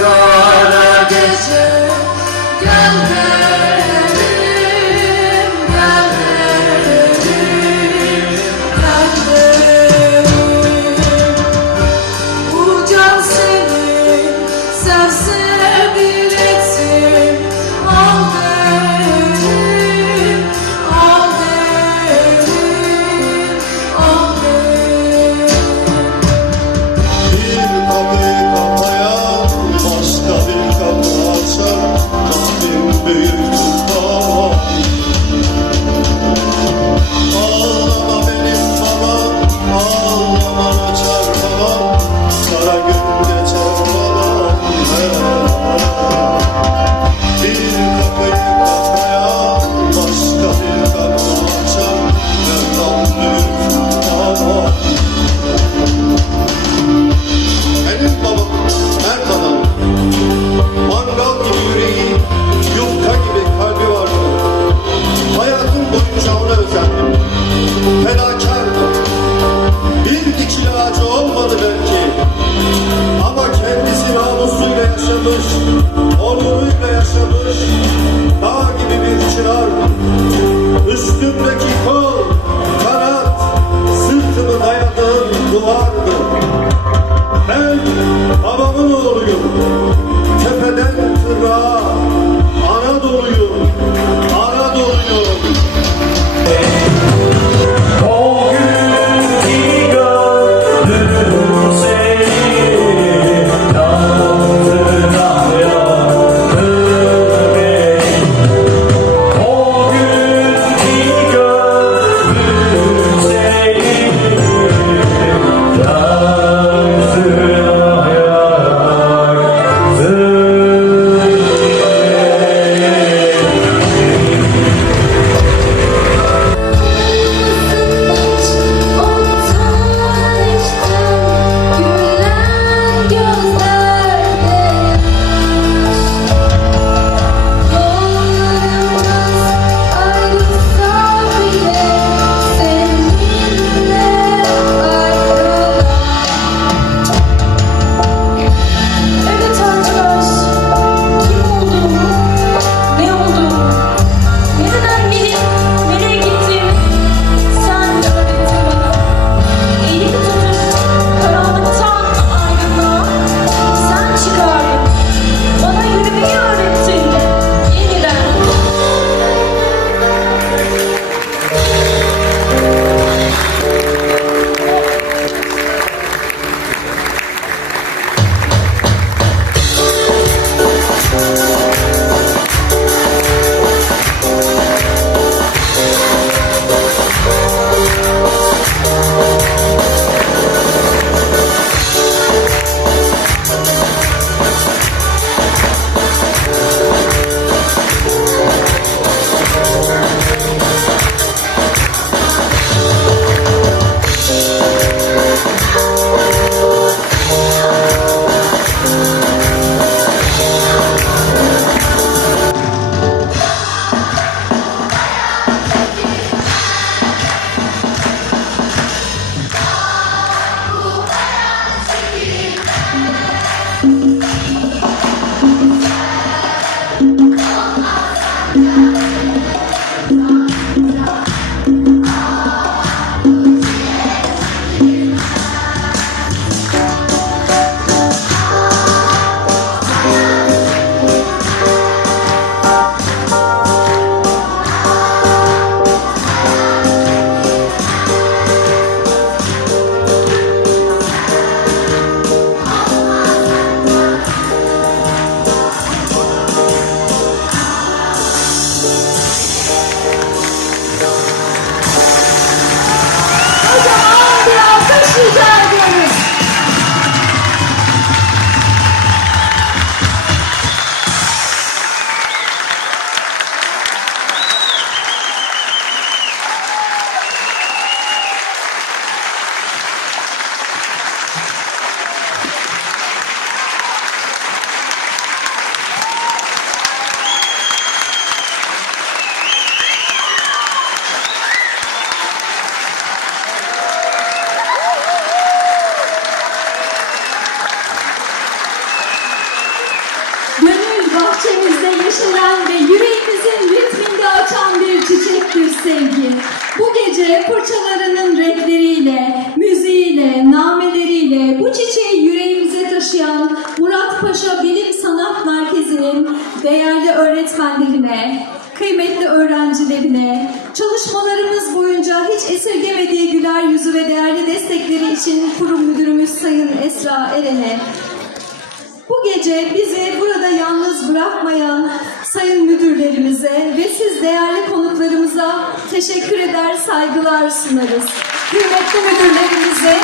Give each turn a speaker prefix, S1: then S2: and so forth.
S1: God. Yeşeren ve yüreğimizin ritminde açan bir çiçektir sevgi. Bu gece fırçalarının renkleriyle, müziğiyle, nameleriyle bu çiçeği yüreğimize taşıyan Murat Paşa Bilim Sanat Merkezi'nin değerli öğretmenlerine, kıymetli öğrencilerine, çalışmalarımız boyunca hiç esirgemediği güler yüzü ve değerli destekleri için kurum müdürümüz Sayın Esra Eren'e, bu gece bizi burada yalnız bırakmayan sayın müdürlerimize ve siz değerli konuklarımıza teşekkür eder, saygılar sunarız. Kıymetli müdürlerimizi